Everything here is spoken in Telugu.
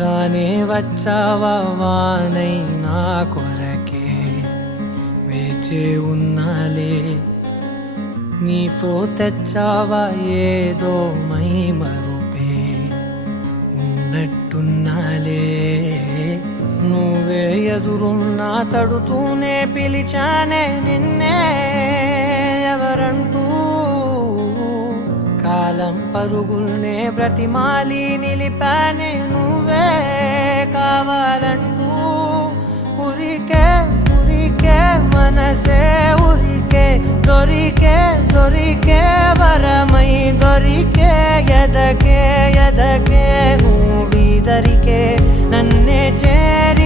రానే వచ్చావా వానై నా కొరకే వేచే ఉన్నాలే నీతో తెచ్చావా ఏదో మై మరుపే ఉన్నట్టున్నాలే నువ్వే ఎదురున్నా తడుతూనే పిలిచానే నిన్నే ఎవరంటూ కాలం పరుగుల్నే బ్రతిమాలి నిలిపానే నువ్వే కావాలంటూ ఉరికే ఉరికే మనసే ఉరికే దొరికే దొరికే వరమై దొరికే ఎదకే ఎదకే నువ్వీదరికే నన్నే చేరి